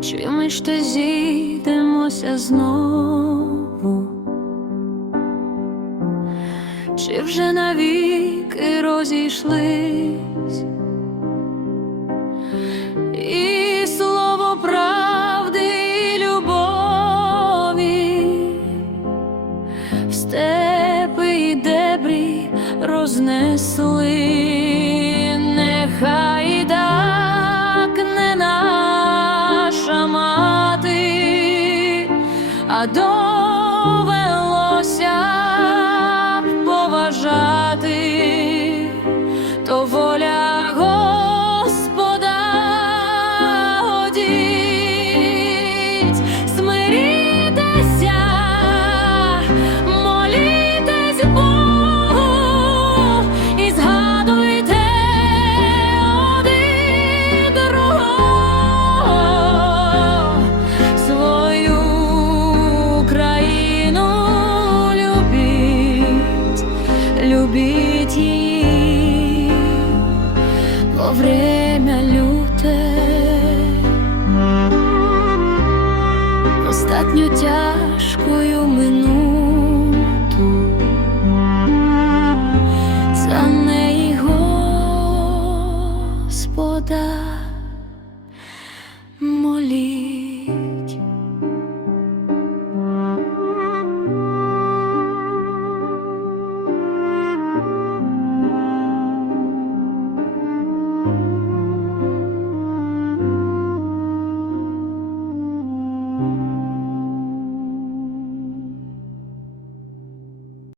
чи ми ще зійдемося знову, чи вже навіки розійшлись, і слово правди і любові. В степи і дебрі рознесли, а любіть її во время люте. Остатню тяжкою минуту за неї Господа моліть.